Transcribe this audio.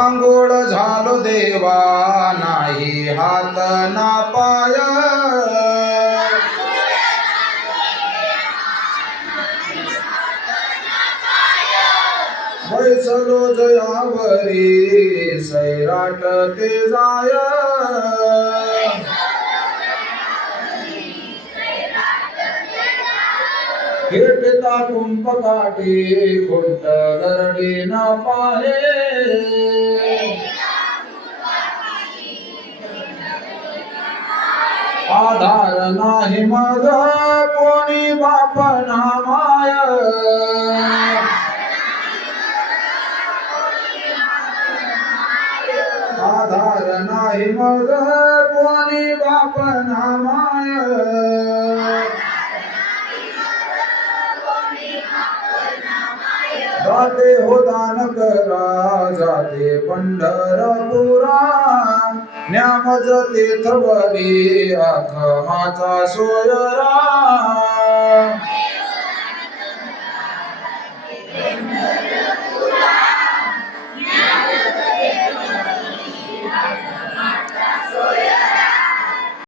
आंघोळ झालो देवा नाही हात ना पाय बैसलो जयावरी सैराट ते जाय खेटता कुंपकाठी खुंट गरडी न पाहे आधार नाही माझा कोणी बाप ना माय आधार नाही माझा कोणी बाप ना माय जाते हो दान करा जाते पंढरपुरा न्यामज तीर्थवरी आखमाचा सोयरा